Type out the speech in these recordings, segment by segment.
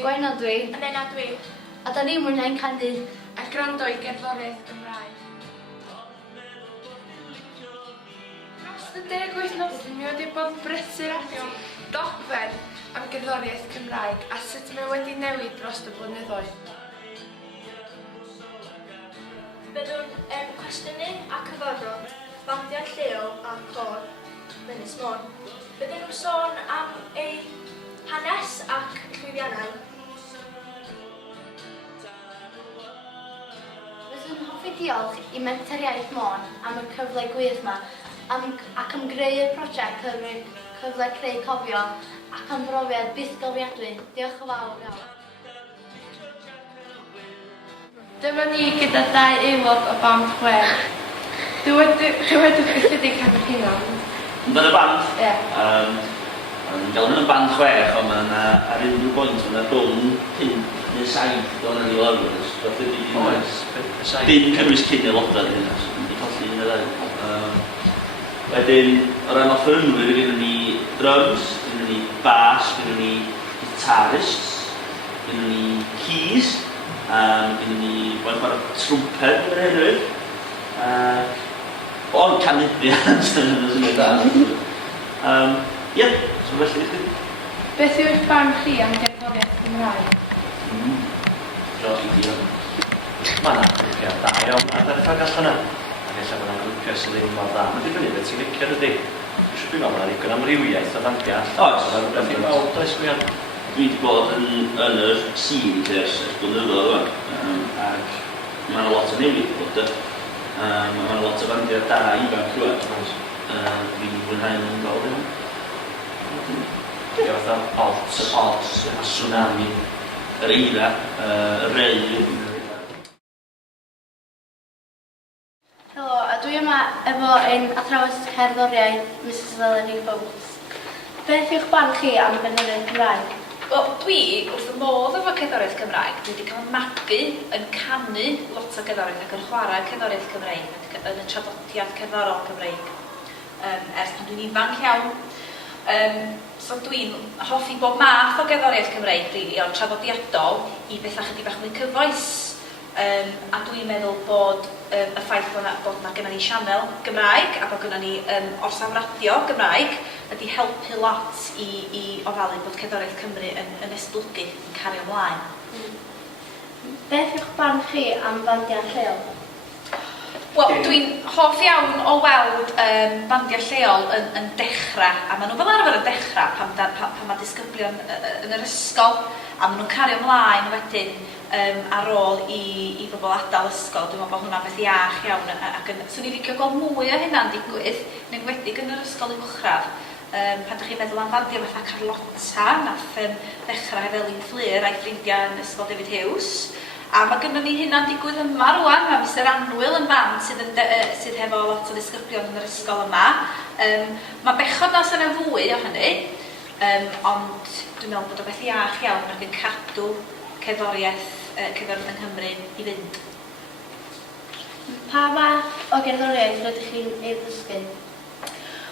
Gwenno dwi. A Nena dwi. A da ni mwynhau'n canu. A gwrando i Gerddoriaeth Cymraeg. Dros y 10 wythnos mi wedi bod yn brysur radio dogfen am Gerddoriaeth Cymraeg a sut mae wedi newid dros y blynyddoedd. Byddwn yn cwestiynu a cyfarfod bandiau lleol a cor Ynys Môn. Byddwn nhw'n sôn am ei hanes ac llwyddiannau. Byddwn hoffi diolch i Mentoriaeth Môn am y cyfle gwych yma ac am greu y prosiect cyfle Creu Cofio ac am brofiad bythgofiadwy. Diolch yn fawr iawn. Dyma ni gyda 2 aelod o band chwech. Dywedwch ychydig am eich hunan. Yn y band? Ie. Yn gael yn y band 6, ond ar unrhyw bwynt yna rhwng 5 neu 7 o'n ni lawr. Dim cynnwys cyn aelodau hynny, so wedi colli un y ddau. Wedyn, o ran offerynwyr, gyda ni drums, gyda ni bass, gyda ni guitarists, gyda ni keys, gyda ni boi'n chwarae trumped yn hynny. Ond canlyniad yn y syniad da. Ie, so felly chdi. Beth yw eich barn chi am Gerddoriaeth Cymraeg? Mae yna grwpiau da iawn ar ddechrau gall hynna. Ac eich bod yna grwpiau sydd ddim mor da. Mae'n dibynnu beth ti'n licio ydy. Dwi'n meddwl mae yna ddigon amrywiaeth o fandiau. Oes. Mae'n rhywbeth i weld, oes gwir. Dwi wedi bod yn yr scene ers blynyddoedd rwan. Ac mae yna lot o newid bod y. Mae yna lot o fandiau da ifanc rwan. Dwi'n mwynhau yn gweld hynny. Ie, fatha alt, a tsunami. Yr eira, y rei. Helo, a dwi yma efo ein athrawes cerddoriaeth Mrs Eleni Bowles. Beth yw'ch barn chi am Gerddoriaeth Cymraeg? Wel, dwi wrth y modd efo Cerddoriaeth Cymraeg. Dwi wedi cael magu yn canu lot o gerddoriaeth ac yn chwarae Cerddoriaeth Cymraeg yn y traddodiad cerddorol Cymraeg ers pan dwi'n ifanc iawn. So dwi'n hoffi bob math o gerddoriaeth Cymraeg, o'n traddodiadol i bethau chydig bach mwy cyfoes. A dwi'n meddwl bod y ffaith bod yna gennym ni sianel Gymraeg a bod gennym ni orsaf radio Gymraeg wedi helpu lot i ofalu bod Cerddoriaeth Cymru yn esblygu, yn cario ymlaen. Beth yw'ch barn chi am bandiau lleol? Wel, dwi'n hoff iawn o weld bandiau lleol yn dechrau, a maen nhw fel arfer yn dechrau pan mae disgyblion yn yr ysgol, a maen nhw'n cario ymlaen wedyn ar ôl i bobl adael ysgol. Dwi'n meddwl bod hwnna'n beth iach iawn, ac swn i'n licio gweld mwy o hynna'n digwydd, yn enwedig yn yr ysgol uwchradd. Pan ydych chi'n meddwl am bandiau fatha Carlota, nath ddechrau hefo Elin Fflir a'i ffrindiau yn ysgol David Hughes. A mae gynnon ni hynna'n digwydd yma rwan, mae Mr Anwyl yn band sydd hefo lot o ddisgyblion yn yr ysgol yma. Mae bechod nos yna fwy o hynny, ond dwi'n meddwl bod o beth iach iawn ac yn cadw cerddoriaeth yng Nghymru i fynd. Pa fath o gerddoriaeth rydych chi'n ei ddysgu?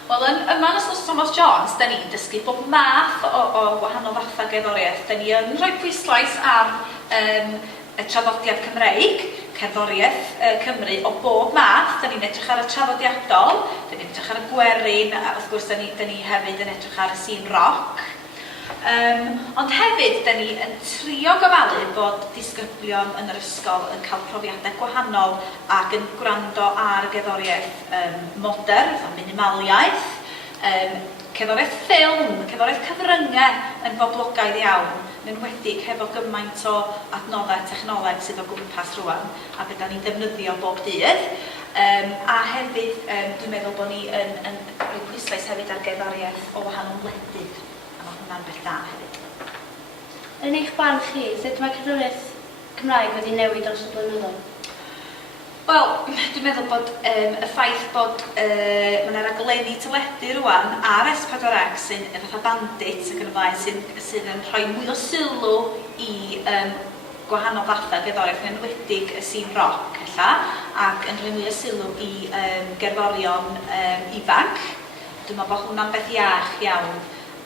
Wel, yma yn ysgol Thomas Jones, da ni'n dysgu bob math o wahanol fathau gerddoriaeth. Da ni yn rhoi pwyslais ar y traddodiad Cymreig, Cerddoriaeth Cymru o bob math. Da ni'n edrych ar y traddodiadol, da ni'n edrych ar y gwerin, a wrth gwrs da ni hefyd yn edrych ar y scene rock. Ond hefyd, da ni yn trio gofalu bod disgyblion yn yr ysgol yn cael profiadau gwahanol ac yn gwrando ar gerddoriaeth modern, fatha minimaliaeth, cerddoriaeth ffilm, cerddoriaeth cyfryngau yn boblogaidd iawn, yn enwedig hefo gymaint o adnoddau technoleg sydd o gwmpas rwan a beth da ni'n defnyddio bob dydd. A hefyd, dwi'n meddwl bod ni yn rhoi pwyslais hefyd ar gerddoriaeth o wahanol wledydd. A mae hwnna'n beth da hefyd. Yn eich barn chi, sut mae Gerddoriaeth Cymraeg wedi newid dros y blynyddoedd? Wel, dwi'n meddwl bod y ffaith bod yna raglenni teledu rwan ar S4C sy'n fatha bandit ac yn y blaen sydd yn rhoi mwy o sylw i gwahanol fathau gerddoriaeth yn enwedig y scene rock ac yn rhoi mwy o sylw i gerddorion ifanc. Dwi'n meddwl bod hwnna'n beth iach iawn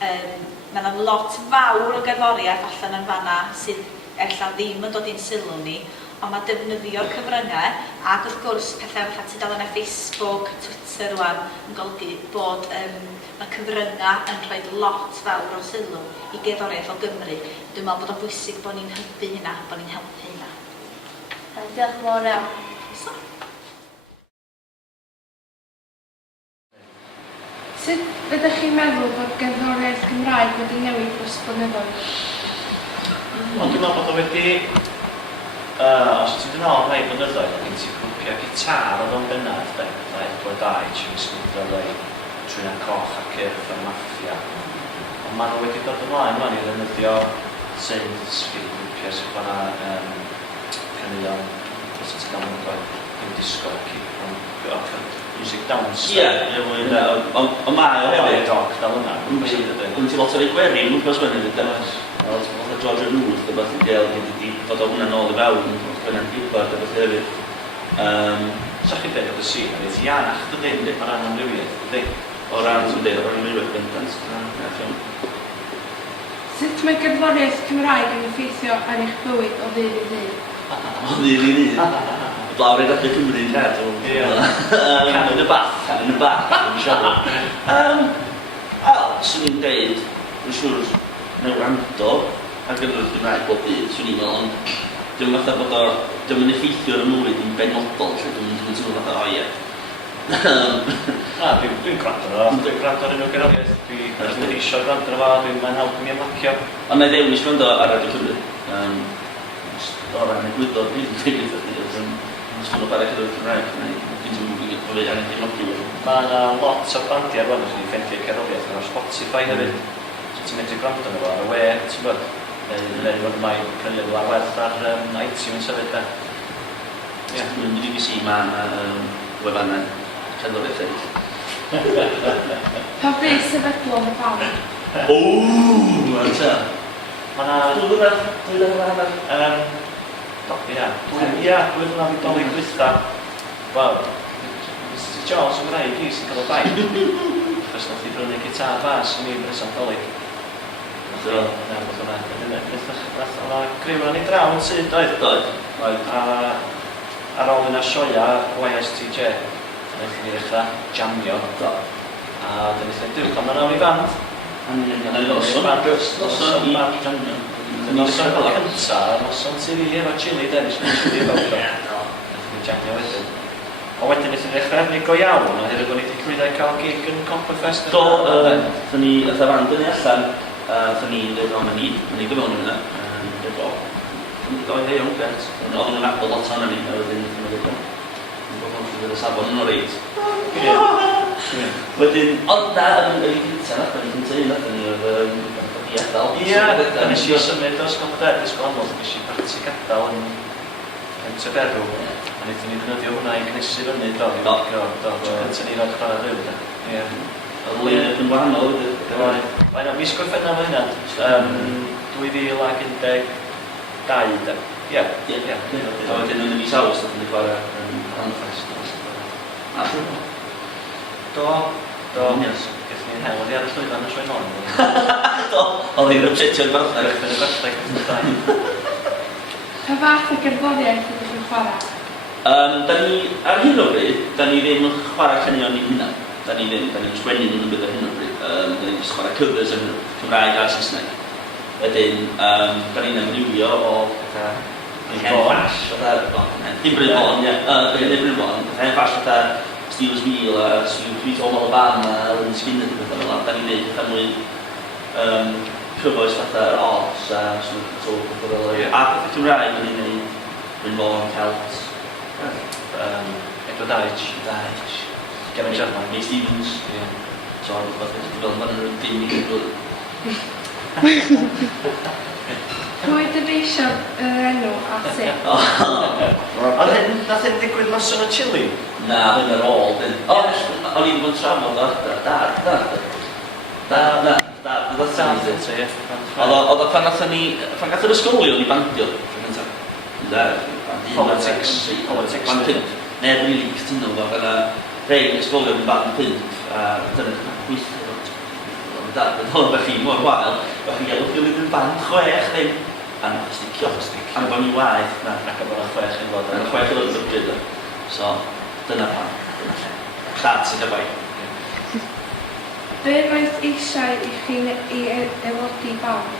Mae yna lot fawr o gerddoriaeth allan yn fanna sydd ella ddim yn dod i'n sylw ni, ond mae defnyddio'r cyfryngau ac wrth gwrs pethau fatha tudalennau Facebook, Twitter rwan yn golygu bod mae cyfryngau yn rhoi lot fawr o sylw i gerddoriaeth o Gymru. Dwi'n meddwl bod o'n bwysig bod ni'n hybu hynna, bod ni'n helpu hynna. Diolch yn fawr iawn. Sut ydych chi'n meddwl bod gerddoriaeth Cymraeg wedi newid dros blynyddoedd? Dwi'n meddwl bod o wedi, os ti'n dyn ôl rhai blynyddoedd, gen ti grwpiau gitar oedd o'n bennaf, Edward Dye, James Smith, Trwyna Coch a Cyrff a Maffia. Ond maen nhw wedi dod ymlaen fan i ddefnyddio synths, grwpiau sy'n fanna caneuon, os ti'n gael mwyn gwaith, dim disco ac i, music dance. Ond mae o hefyd. Dog, dal yna. Gwyn ti lot o'r ei gweri, mwyn gwrs fyny, lot o George Ruth, y beth yn gael, wedi dod o hwnna nôl i fewn, wrth gwneud gwybod, y beth hefyd. Sa chi'n dweud oedd y sîn, a beth i anach dydyn, o ran amrywiaeth, dydyn? O ran, sy'n dweud, o ran amrywiaeth bendant. Sut mae gerddoriaeth Cymraeg yn effeithio ar eich bywyd o ddydd i ddydd? O ddydd i ddydd? Blawr ei ddechrau Cymru'n red. Can yn y bath, dwi'n siarad. Swn i'n dweud, yn siŵr, neu rando ar gyfer Cymraeg bob dydd, swn i'n meddwl, ond dwi'n fatha bod o, dwi'n mynd effeithio ar y mwyd yn benodol, lle dwi'n teimlo fatha, o ie. Dwi'n gwrando ar enw gerddoriaeth, dwi'n eisiau gwrando ar fo, dwi'n helpu mi ymlacio. Ond na ddewis gwrando ar Radio Cymru. O ran egwyddor, dwi'n teimlo fatha, dwi'n sôn o barau cyda'r Cymraeg, dwi'n teimlo bod fi angen cefnogi. Mae yna lot o bandiau rwan sy'n ffendio cerddoriaeth ar Spotify hefyd. Ti'n medru gwrando ar y we, ti'n bod? Neu rwan mae'n prynu ar werth ar iTunes hefyd da. Dwi'n mynd i fi mae'n wefannau cerddoriaeth eraill. Pa beth sefydlodd y bawb? Ooo, anta. Mae yna... Dwy hanner. Dwi'n hwnna fi dolyg gwytha. Wel, Mr Jones yn gwneud i sy'n cael o bain. Chos nath i brynu gitar bas yn i'n bresant dolyg. Nath o'na Creu yn ei draw yn sydd, oedd? Ar ôl yna sioia YSTJ, nath ni ddechrau jamio. A dyn ni'n dweud, pan nawn i band. Noson fel cynta, noson sydd i efo chili den, sy'n chili efo chili. Nath ni jamio wedyn. A wedyn wnaethon ni ddechrau efnig go iawn, oherwydd bod ni wedi crwyddau cael gig yn Copperfest. Do, dyn ni, ytha fan, dyn ni allan, dyn ni'n dweud o'n ni gyfewn i hynna. Dweud o, dyn ni goedd ei o'n gert. Oedd yn abod lot o'n ni, a wedyn dyn ni'n dweud o. Dwi'n gwybod o'n ffydd y safon yn o reit. Wedyn, ond na, yn yr gynta, dyn ni'n cynta un, dyn ni oedd gadael. Ie, nes i symud o ysgol dad i ysgol amlwg, nes i parti gadael yn Tyberw. A wnaethon ni ddefnyddio hwnna i gnesu fyny, do, cynta ni roed chwarae rhyw, da. Ie. Oedd Lynedd yn wahanol, wedi? Mae'n o, mis Gorffennaf o hynna, 2012, da. Ie. A wedyn yn y mis Awst, oedd ni chwarae yn Anfest. A siwr? Do. Gath ni'n hel, oedd i ar y llwyfan yn sioen on. Do, oedd hi'n upsetio'n gwartheg. Yn y gwartheg. Pa fath o gerddoriaeth ydych chi'n chwarae? Da ni, ar hyn o bryd, da ni ddim yn chwarae caneuon i hynna. Da ni ddim, da ni'n sgwennu nhw'n bydd ar hyn o bryd. Da ni'n just chwarae covers yn Cymraeg a Saesneg. Wedyn, da ni'n amrywio o hen fash, dim Bryn Bon, ie. Dim Bryn Bon, hen fash fatha Steelers Wheel a Sweet Home Alabama a Lynn Skinner dim beth fel. Da ni'n neud fatha mwy cyfoes fatha yr Ots a Sweet Home Alabama. A fatha Cymraeg, da ni'n neud Bryn Bon, Celt. Edward Dye. Gavin Sharman, May Stevens. So, fel ma'n yn dim i gydol. Pwy dyfeisio yr enw a sut? Ond nath hyn digwydd mas o'n y chili? Na, hyn ar ôl. O'n i ddim yn trafod o Oedd o pan gath yr ysgolion i bandio. Politics. Ban 5. Neb rili cytuno fo, gan rhaid ysgolion yn ban 5. A dyna'n gweithio. dad, bydd hwn bach chi mor wael, bach chi'n gael wrth yn band 6 ddim. A'n sticio, anfon i waith, na. Ac am bod yna 6 yn fod. Yn 6 yn y bryd. So, dyna pan, dyna lle. Dad sy'n gyfai. Be roedd eisiau i chi i aelodi band?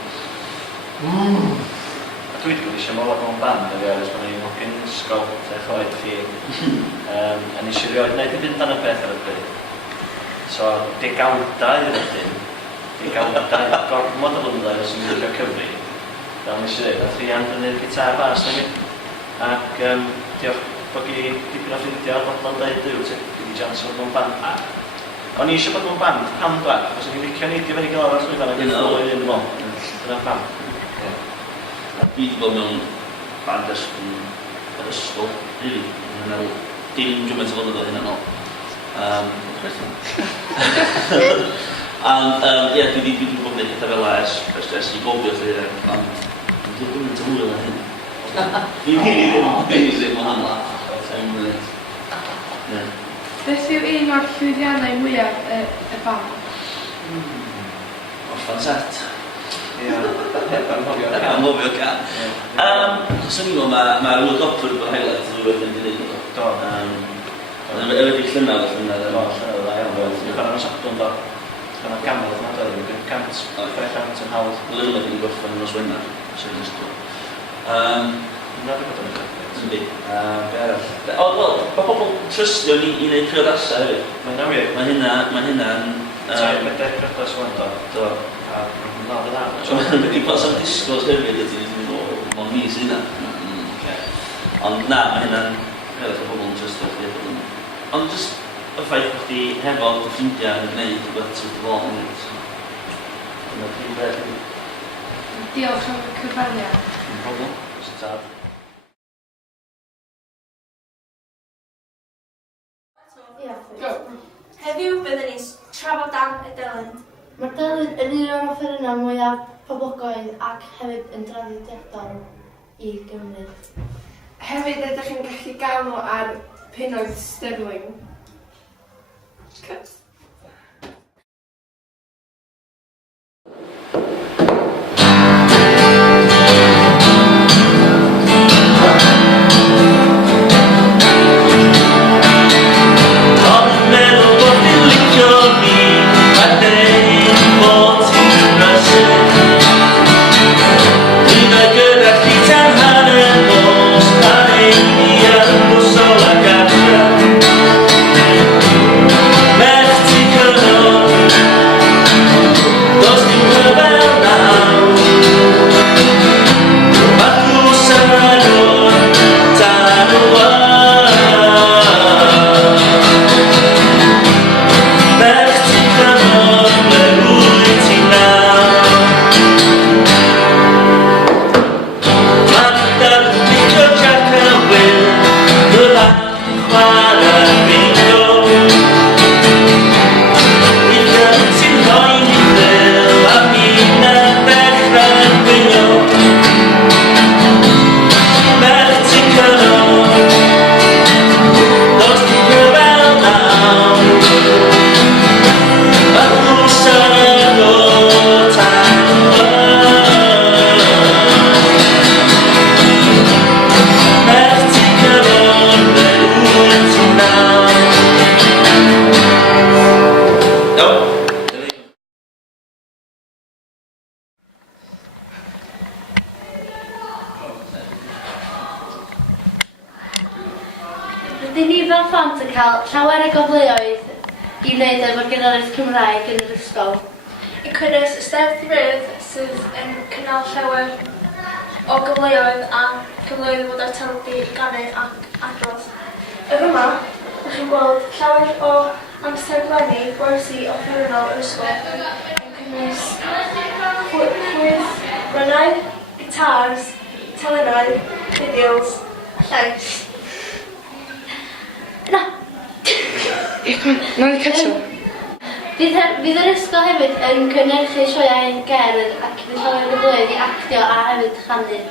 Dwi wedi gwybod eisiau modd mewn band, a fi oes bod ni'n hogyn ysgol, lle choed chi. A nes i rioed wneud i fynd dan y beth ar y bryd. So, degawdau ydyn. Degawdau, gormod o blynyddoedd os ydyn ni'n rhywbeth cyfri. Fel nes i ddweud, nath Rhian dynnu'r gitar bas na mi. Ac diolch bod i dipyn o ffrindio ar fodlon dweud dyw, ti wedi jans o mewn band. O'n i eisiau bod mewn band pam dwad, os o'n i'n licio neidio fe'n i gael o'r llwyfan ac yn ffwrdd yn ymwneud. Dyna pam. A dwi wedi bod mewn band yr ysgol, rili. Dim gymaint o flynyddoedd hynny'n ôl. Ond, ie, dwi wedi bod yn gwneud pethau fel ers i gofio lle, ond dwi'n gwneud yn hwyl ar hyn. Dwi'n rili ddim yn amazing o hanna. Beth yw un o'r llwyddiannau mwyaf y band? Orffan set. Ie, Anghofio can. Swn i'n meddwl, mae'r Grwp wedi bod highlight drwy wedyn wedi gwneud o. Do. Wedi llynadd o llynedd. Do, llynadd o dda iawn. Dwi'n fan o'n sadwn do. Gan o'r ganol yma, doedd yn gant, 500 yn hawdd. Lyn wedi gorffen yn os Wener, sy'n ysgol. Yna dwi'n bod yn ysgol. Yndi. Be arall? O, wel, mae pobl trystio ni i wneud priodasau hefyd. Mae'n awyr. Mae hynna'n... Ta'n medeg priodas o'n do. Do. A na, dda. Dwi'n wedi bod am disgos hefyd, ydy wedi mynd o'n mis hynna. Ond na, mae hynna'n... Hefyd o pobl yn trystio chi. Ond just y ffaith bod chdi hefo dy ffrindiau yn gwneud rhywbeth sydd wedi bod yn gwneud. Dyna'r prif beth. Diolch am y cyfraniad. Yn problem. Sy'n tad. Heddiw byddwn ni'n trafod am y Dylan. Mae'r Dylan yn un o'r offerynnau mwyaf poblogaidd ac hefyd yn draddodiadol i Gymru. Hefyd ydych chi'n gallu gael nhw ar punnoedd sterling. Rydyn ni fel plant yn cael llawer o gyfleoedd i wneud efo'r Gerddoriaeth Cymraeg yn yr ysgol. I cynnwys y steddfod sydd yn cynnal llawer o gyfleoedd a cyfleoedd i fod ar teledu, ganu ac adrodd. Yr yma, ydych chi'n gweld llawer o amserlenni gwersi offerynnol yr ysgol yn cynnwys chwythrennau, gitars, telenau, fideos a llais. Na! Na'n catio. Bydd yr ysgol hefyd yn cynnyrchu sioeau gerdd ac bydd llawer o gyfleoedd i actio a hefyd chanu.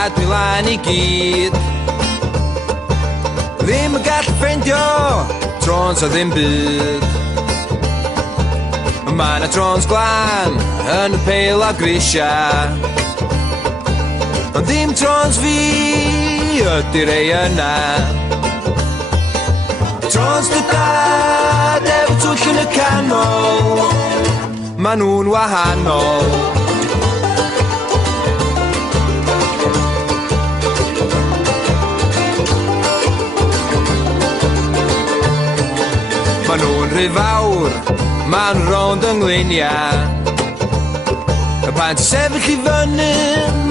a dwi lan I gyd. Ddim yn gallu ffeindio trons o ddim byd. Mae 'na trons glân yn y peil a grisia, ond ddim trons fi ydy rei yna. Trons dy dad efo twll yn y canol, ma' nhw'n wahanol. Ma' nhw'n rhy fawr, ma' nhw'n rownd yng nglyniau. Y pan ti sefyll I fyny,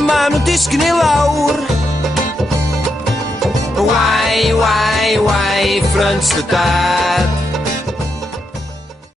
ma' nhw'n disgyn I lawr. Wai, wai, wai, ffrynt dy dad.